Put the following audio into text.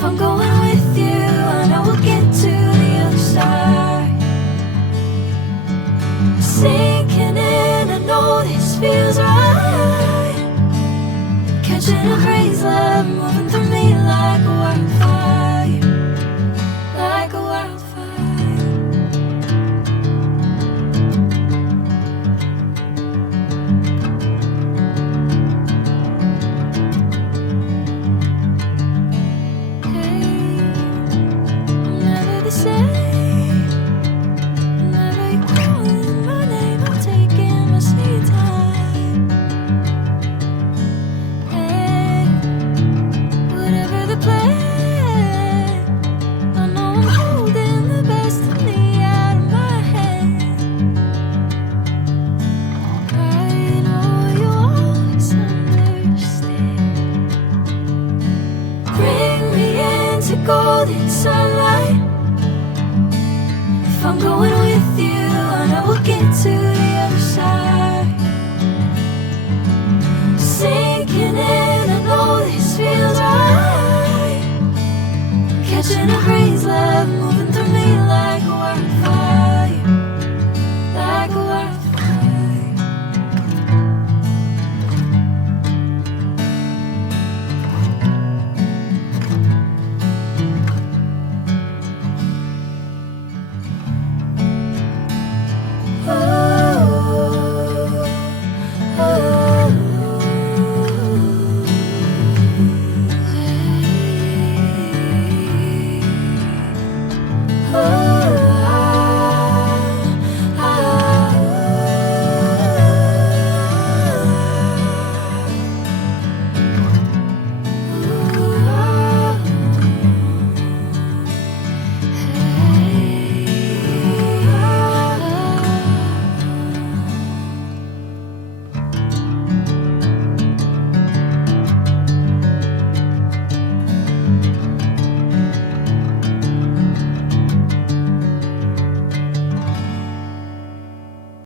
If I'm going with you, I know we'll get to the other side. Sinking in, I know this feels right. Catching a breeze, love moving through me like a wildfire, like a wildfire. Golden sunlight. If I'm going with you, I know we'll get to the other side. Sinking in, I know this feels right.